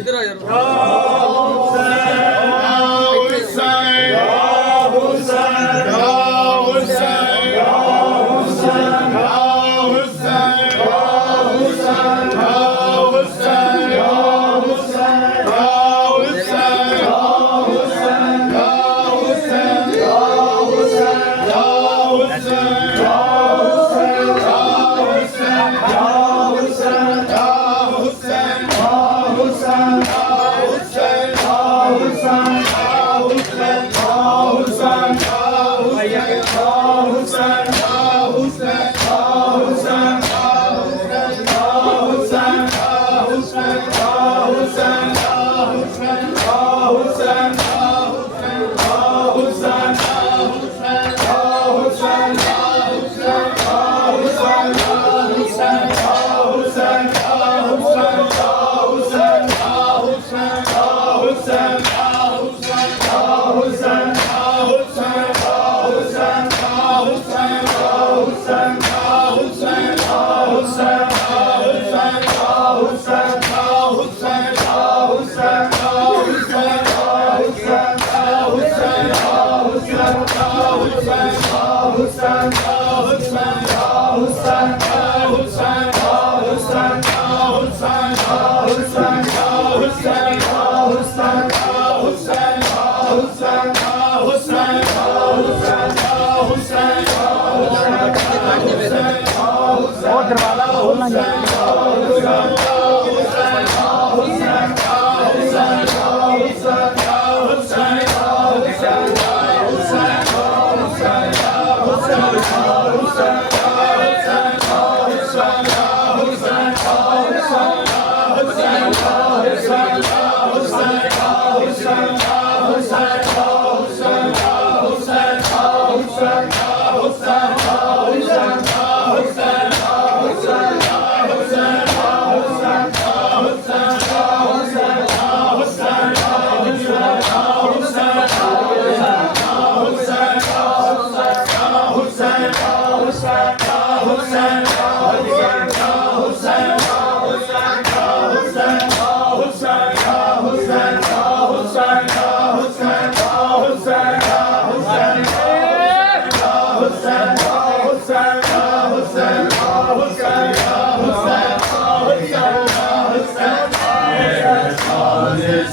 इधर आ यार। दरवाजा खोलना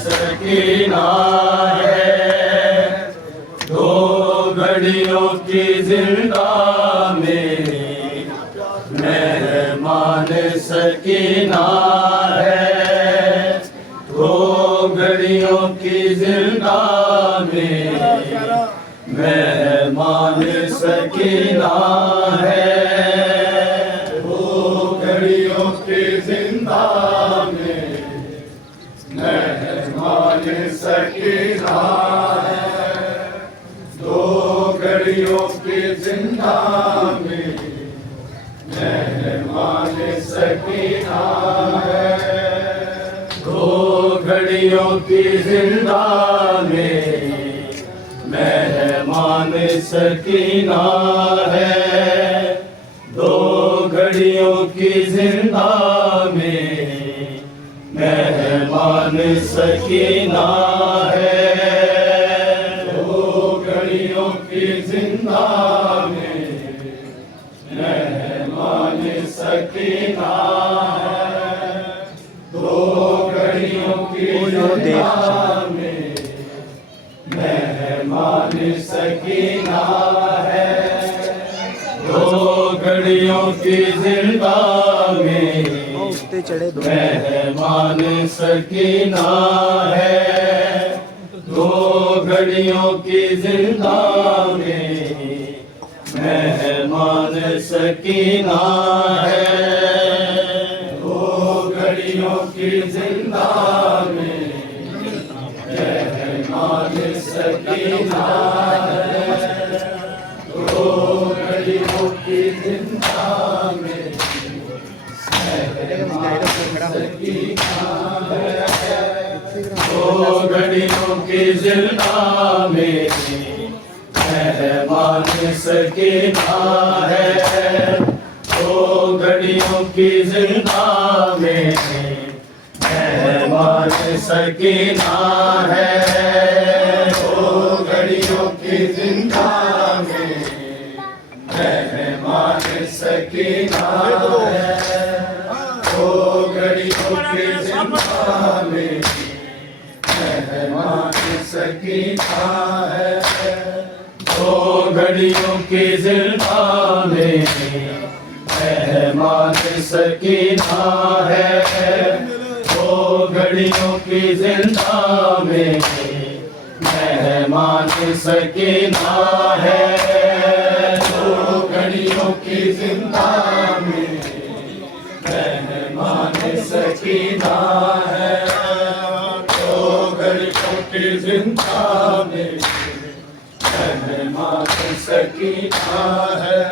सकीना है दो घड़ियों की जिंदा में मेहमान सकीना है दो घड़ियों की जिंदा में मेहमान सकीना है दो घड़ियों की जिंदा में मेहमान सकीना है दो घड़ियों की जिंदा में मेहमान सकीना है दो घड़ियों की जिंदा में मेहमान सकीना है दो घड़ियों की जिंदा में मेहमान सकीना है दो घड़ियों की जिंदा में मेहमान सकीना है दो घड़ियों की जिंदा में मेहमान सकीना है दो घड़ियों की जिंदा में मेहमान सकीना है दो घड़ियों की जिंदा में मेहमान सकीना है दो घड़ियों की जिंदा में मेहमान सकीना है दो घड़ियों की जिंदा में दो घड़ियों की जिंदा में मेहमान सकीना है दो घड़ियों की जिंदा में मेहमान मेहमान सकीना है, दो घड़ियों की जिंदा में मेहमान सकीना है, दो घड़ियों की जिंदा में मेहमान सकीना है, दो घड़ियों की जिंदा में मेहमान सकीना है, दो घड़ियों की जिंदा में मेहमान सकीना है, दो घड़ियों की जिंदा में मेहमान सकीना है, दो घड़ियों की जिंदा में मेहमान सकीना है,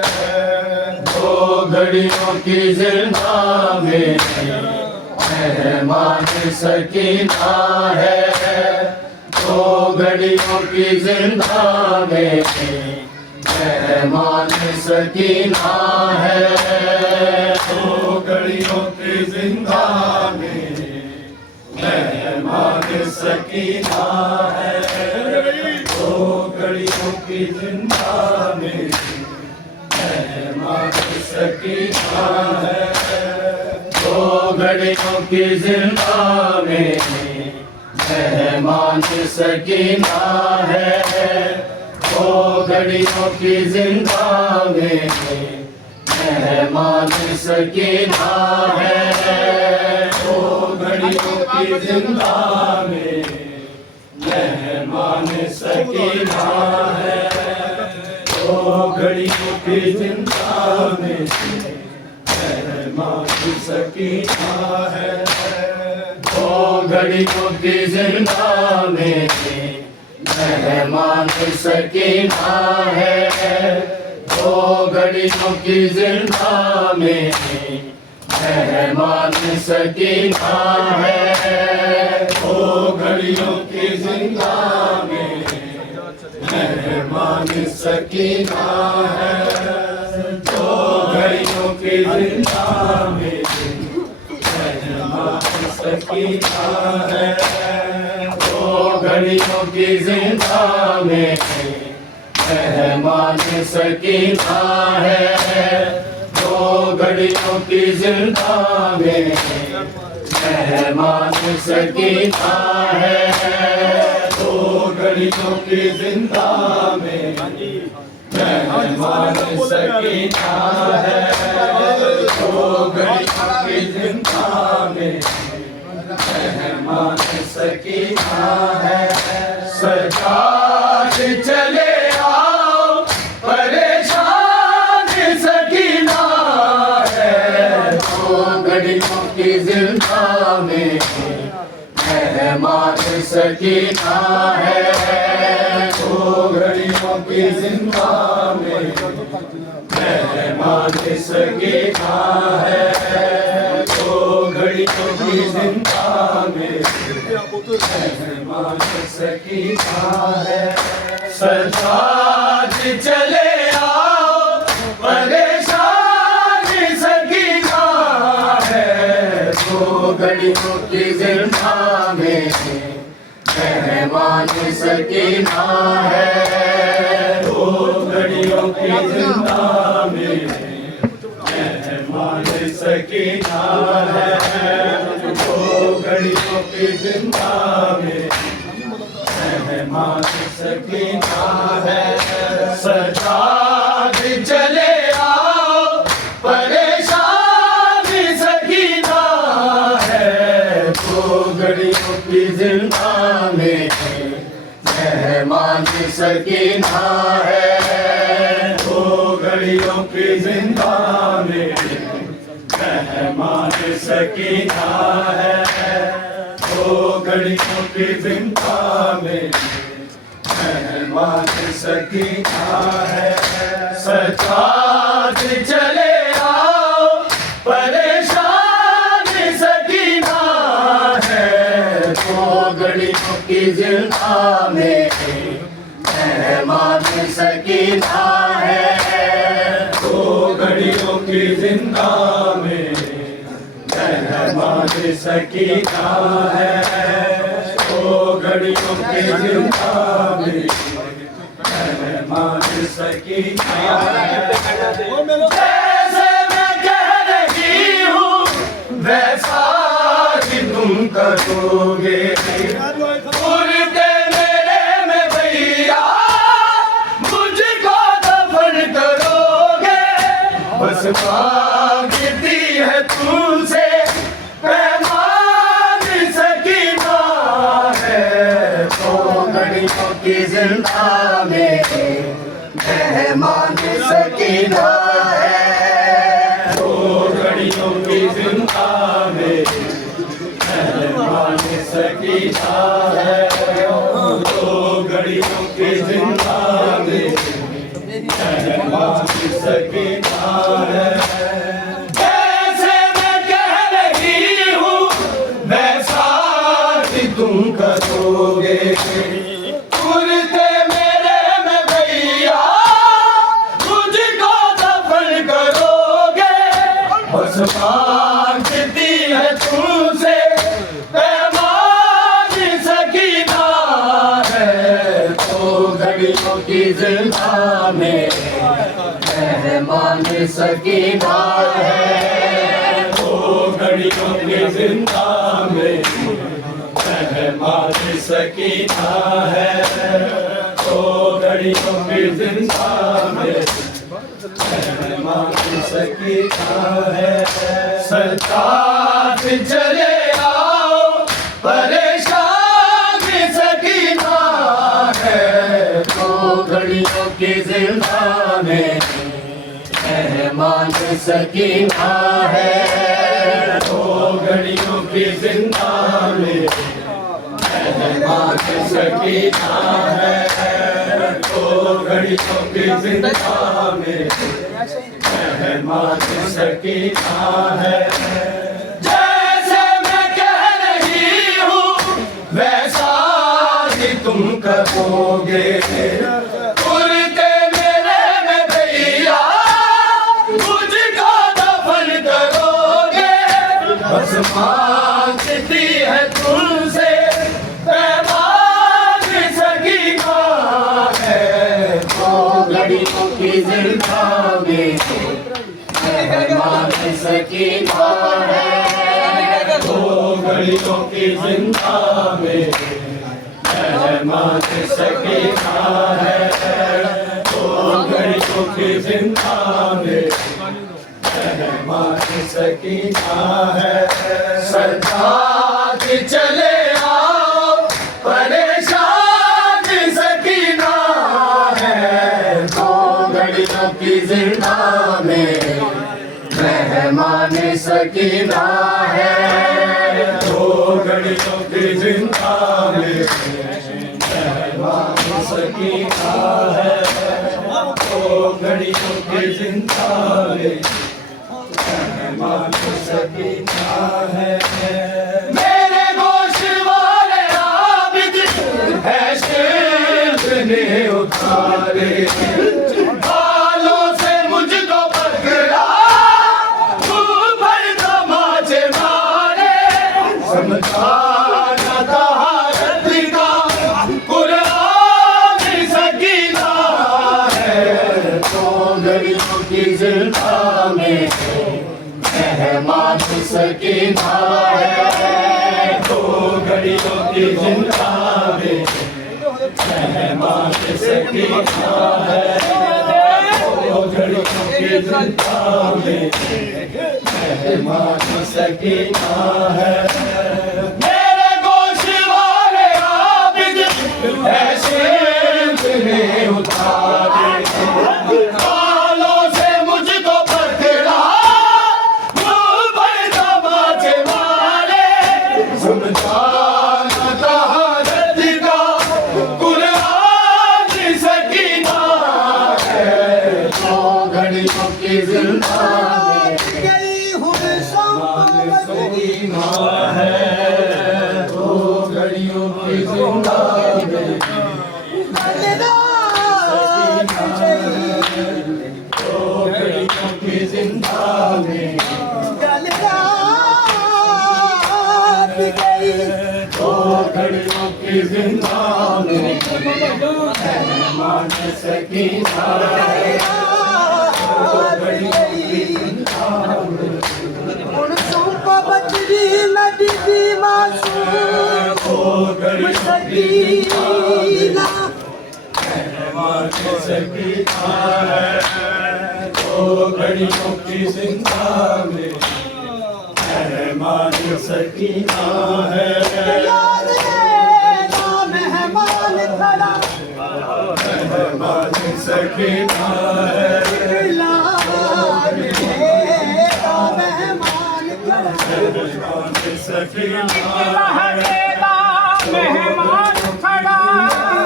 दो घड़ियों की जिंदा में मेहमान सकीना है, दो घड़ियों की जिंदा में मेहमान सकीना है, दो घड़ियों की जिंदा में मेहमान सकीना है, दो घड़ियों की जिंदा में मेहमान सकीना है, दो घड़ियों की जिंदा में मेहमान सकीना है, दो घड़ियों की जिंदा में मेहमान सकीना है, दो घड़ियों की जिंदा में मेहमान सकीना है, दो घड़ियों की जिंदा में मेहमान सकीना है, दो घड़ियों की जिंदा में मेहमान सकीना है, दो घड़ियों की जिंदा में मेहमान सकीना है, दो घड़ियों की जिंदा में मेहमान सकीना है, दो घड़ियों की जिंदा में मेहमान सकीना है, दो घड़ियों की जिंदा में मेहमान सकीना है, दो घड़ियों की जिंदा में मेहमान सकीना है, दो घड़ियों की जिंदा में मेहमान सकीना है, दो घड़ियों की जिंदा में मेहमान सकीना है, सरकार चले आओ परेशान सकीना है, दो घड़ियों की जिंदा में मेहमान सकीना है, दो घड़ियों की जिंदा में मेहमान सकीना है, दो घड़ियों की जिंदा में मेहमान सकीना है, सरताज चले आओ परेशान सकीना है, दो घड़ियों की जिंदा में मेहमान सकीना है, दो घड़ियों की जिंदा में मेहमान सकीना है, दो घड़ियों की जिंदा में मेहमान सकीना है, सरताज चले आओ परेशान सकीना है, दो घड़ियों की जिंदा में मेहमान सकीना है, दो घड़ियों की जिंदा में मेहमान सकीना है, दो घड़ियों की जिंदा में मेहमान सकीना है, सरताज चले आओ परेशान सकीना है, दो घड़ियों की जिंदा में मेहमान सकीना है, दो घड़ियों की जिंदा में मेहमान सकीना है, दो घड़ियों की जिंदा मेरी मेहमान सकीना है। जैसे मैं कह रही हूँ वैसा कि तुम करोगे, उड़ते मेरे में भैया मुझको दफन करोगे। बस मांगती है तुमसे मेहमान सकीना है, दो घड़ियों की जिंदा में मेहमान सकीना है, दो घड़ियों की जिंदा में मेहमान सकीना है, दो घड़ियों की जिंदा में मेहमान सकीना है। जैसे मैं कह रही हूँ वैसा कि तुम करोगे, उड़ते मेरे में भैया मुझको दफन करोगे। बस मांगती है तुमसे मेहमान सकीना है, दो घड़ियों की जिंदा में मेहमान सकीना है, दो घड़ियों की जिंदा में मेहमान सकीना है, दो घड़ियों की जिंदा में मेहमान सकीना है। सजाद चले आओ परेशान सकीना है, दो घड़ियों की जिंदा में मेहमान सकीना है, दो घड़ियों की जिंदा में मेहमान सकीना है, दो घड़ियों की जिंदा में मेहमान सकीना है। जैसे मैं कह रही हूँ वैसा ही तुम करोगे, उड़ते मेरे में भैया मुझको दफन करोगे। बस मांगती है तुमसे मेहमान सकीना है, दो घड़ियों की जिंदा में मेहमान सकीना है, दो घड़ियों की जिंदा में मेहमान सकीना है, दो घड़ियों की जिंदा में मेहमान सकीना है। सजाद चले आओ परेशान सकीना है, दो घड़ियों की जिंदा में मेहमान सकीना है, दो घड़ियों की जिंदा में मेहमान सकीना है, दो घड़ियों की जिंदा में मेहमान सकीना है। मेरे गोश वाले आबिद है शिल्प ने उतारे, बालों से मुझको पकड़ा मुंह पर तमाचे मारे। समझाना तहारत का कुरान सकीना है, दो घड़ियों की जिंदा में मेहमान सकीना है, दो घड़ियों की जिंदा में मेहमान सकीना है, दो घड़ियों की जिंदा में मेहमान सकीना है। मेरे गोश वाले आबिद है शिल्प ने उतारे, बालों से मुझको पकड़ा मुंह पर तमाचे मारे। समझाना तहारत का कुरान सकीना है, दो घड़ियों की जिंदा में मेहमान सकीना है, दो घड़ियों की जिंदा में दो घड़ियों की जिंदा में बीत गई दो घड़ियों की जिंदा में मेहमान सकीना उन सूप बचरी नदी दी मासूम सकीना मेहमान सकीना है दो घड़ियों की जिंदा में मेहमान सकीना है याद है ना मेहमान खड़ा मेहमान सकीना है याद है ना मेहमान खड़ा मेहमान सकीना मेहमान खड़ा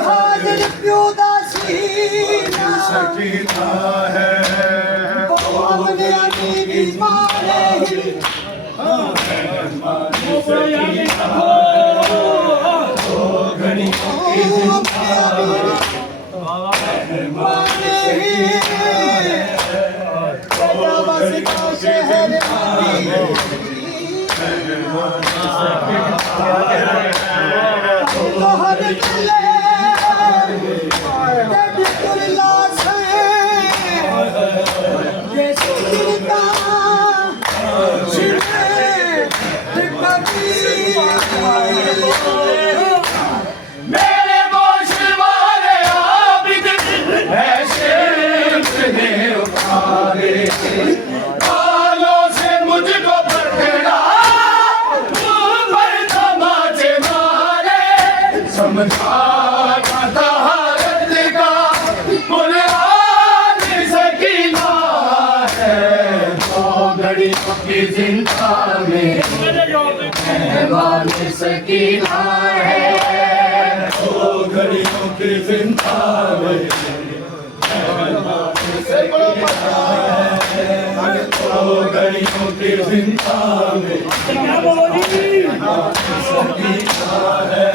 हाजिर प्यो दा सीना सकीना है अपने अमीरी मारे ही मेहमान सकीना दो घड़ियों की जिंदा में मारे ही तेरा बसता शहर तोहर चले तेरी कुरलास है ये सुनता मेरे गोश वाले आबिद ऐसे ने उतारे बालों से मुझको पकड़ा पर तमाचे मारे समझा तहारत का बुनियाद सकीना है दो घड़ियों की जिंदा में मेहमान सकीना है दो घड़ियों की जिंदा में मेहमान सकीना है दो घड़ियों की जिंदा में मेहमान सकीना है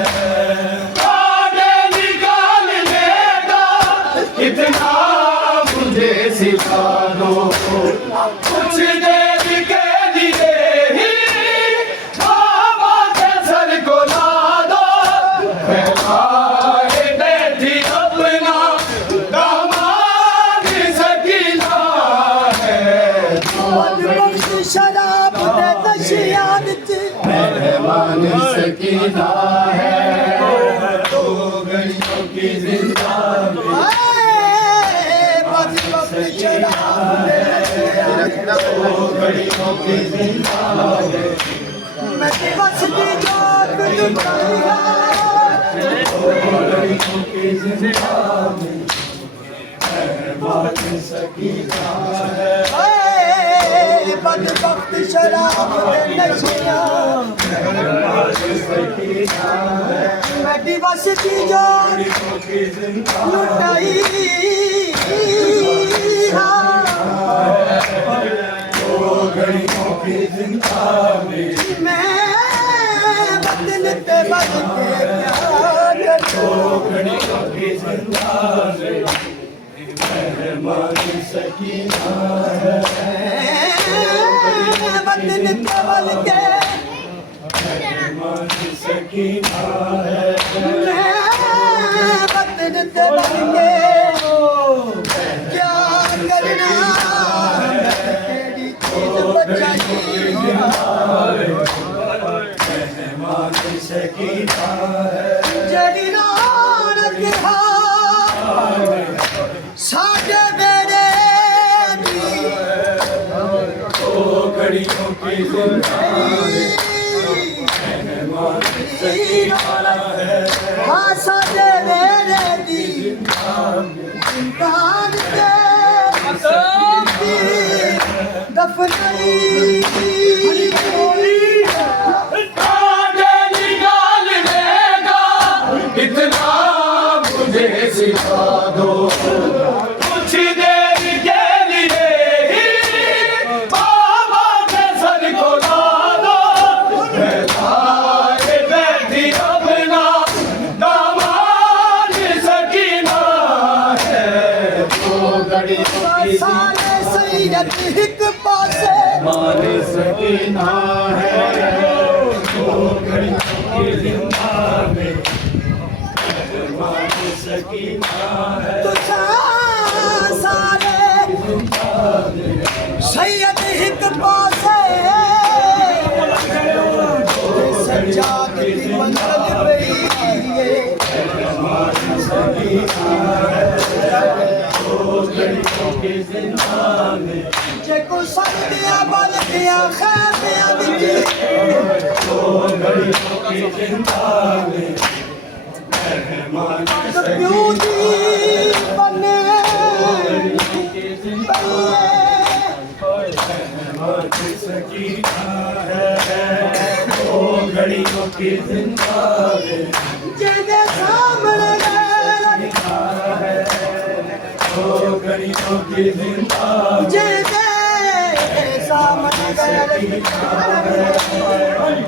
कांटे निकाल लेगा कितना मुझे सिखा दो कुछ देर के लिए ही बाबा के सर को ला दो फैलाए बैठी अपना दामाद सकीना है शराब दे नशियात मेहमान सकीना है दो घड़ियों की जिंदा में दो घड़ियों की जिंदा में मैं दिवस की जाग दुनिया दो घड़ियों की जिंदा में मेहमान सकीना है बदबख्त शराब दे नशिया मैं दिवस की जाग लुटाई दो घड़ियों की जिंदा में मैं बदल ते बद के क्या दो घड़ियों की जिंदा में मेहमान सकीना है बदल ते बद के मेहमान सकीना है मैं बदल ते बद के क्या करना तेरी चीज बचाई मेहमान सकीना है जड़ी नानक साडे बेड़े दो घड़ियों की जिंदा मेहमान सकीना है हाँ साडे बेड़े दी इंसान के दफनाई कांटे निकाल लेगा इतना मुझे सिखा दो कुछ देर के लिए ही बाबा के सर को ला दो फैलाए बैठी अपना दामाद सकीना है दो घड़ियों की सारे सैयद हिक पासे मान सकीना है दो घड़ियों की जिंदा में मेहमान सकीना है तुसा सारे सैयद हिक पासे सज्जाद की मंजिल पई मेहमान सकीना है घड़ियों की जिंदा में जेको सर्दियां बलदियां खैमियां विच घड़ियों की जिंदा में मेहमान प्यूं दी बने सकीना है वो घड़ियों की जिंदा में जेदे सामने वो घड़ियों की जिंदा में जेदे सामने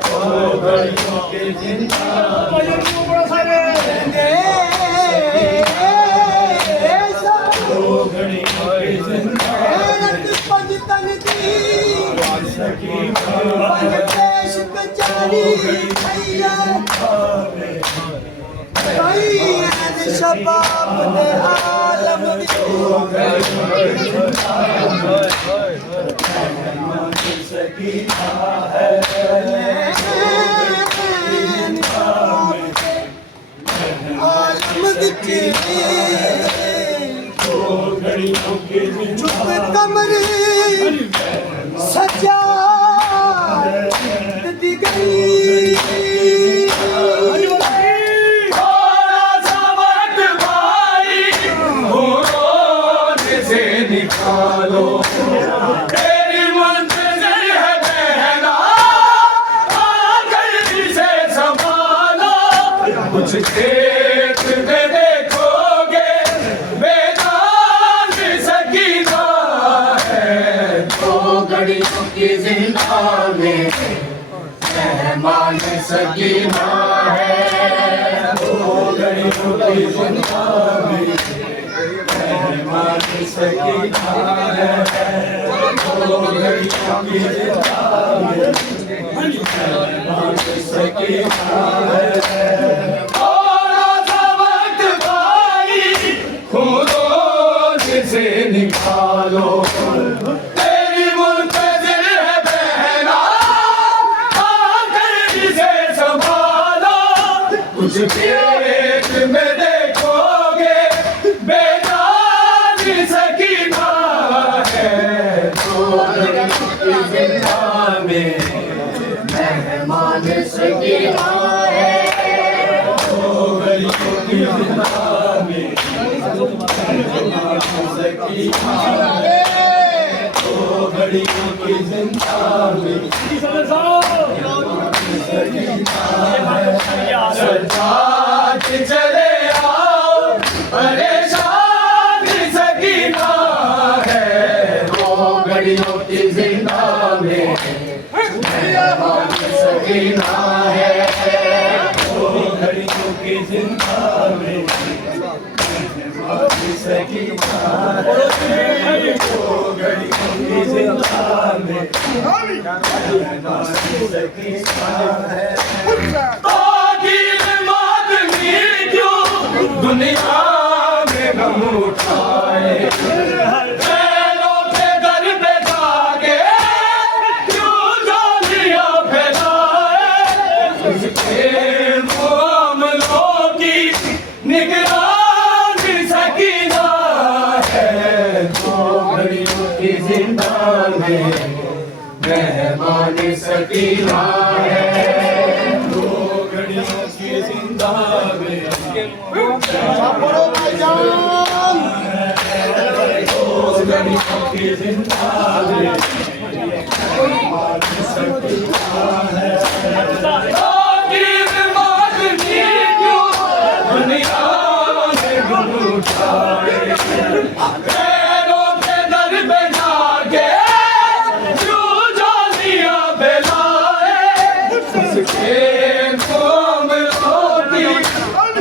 वो घड़ियों की जिंदा में वो घड़ियों की जिंदा सकीना शबाब दे आलम सकीना है आलम वो घड़ियों की चुप कमरे सजा दी गई थोड़ा सा वक्त भाई घूरों से निकालो तेरी मंजिल है बहना आकर से संभालो कुछ देख में देखोगे बेदान सकीना है तो घड़ियों की जिंदा में मेहमान सकीना है वो घड़ियों की जिंदा में मेहमान सकीना है वो घड़ियों की जिंदा में मेहमान सकीना है थोड़ा सा वक्त भाई खूनों से निकालो तेरी मुंतजिर है बहना आकर इसे संभालो कुछ देख में देखोगे बेदान सकीना है तो घड़ियों की जिंदा में मेहमान सकीना है तो घड़ियों की जिंदा में मेहमान सकीना है तो घड़ियों की जिंदा में सजाद चले आओ परेशान सकीना है वो घड़ियों की जिंदा में मेहमान सकीना है वो घड़ियों की जिंदा में मेहमान सकीना है वो घड़ियों की जिंदा में मेहमान सकीना है आखिर मातमी क्यों दुनिया में गम उठाए पैरों पे घर पे जाके क्यों जोलियां फैलाए उसके मामलों की निगरानी सकीना है तो घड़ियों की जिंदा में मेहमान सकीना है तो घड़ियों की जिंदा में घड़ियों की जिंदा में मेहमान सकीना है आखिर मातमी क्यों दुनिया में गम उठाए पैरों पे दर पे जाके क्यों जोलियां फैलाए उसके मामलों की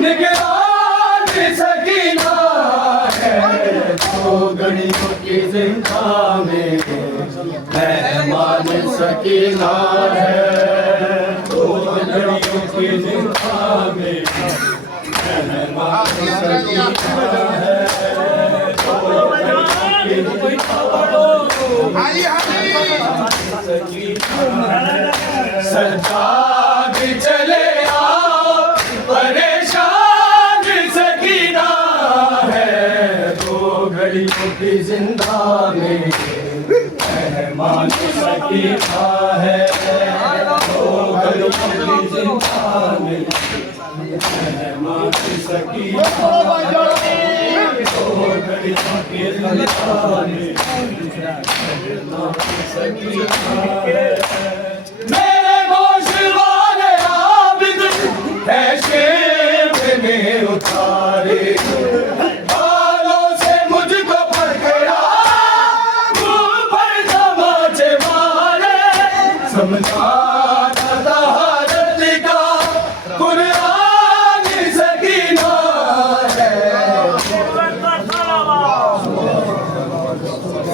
निगरानी सकीना है तो घड़ियों की जिंदा में मेहमान सकीना है तो घड़ियों सजाग चले आओ परेशान सकीना है दो घड़ियों की जिंदा में मेहमान सकीना है दो घड़ियों की जिंदा में मेहमान सकीना है दो घड़ियों की जिंदा में मेहमान सकीना है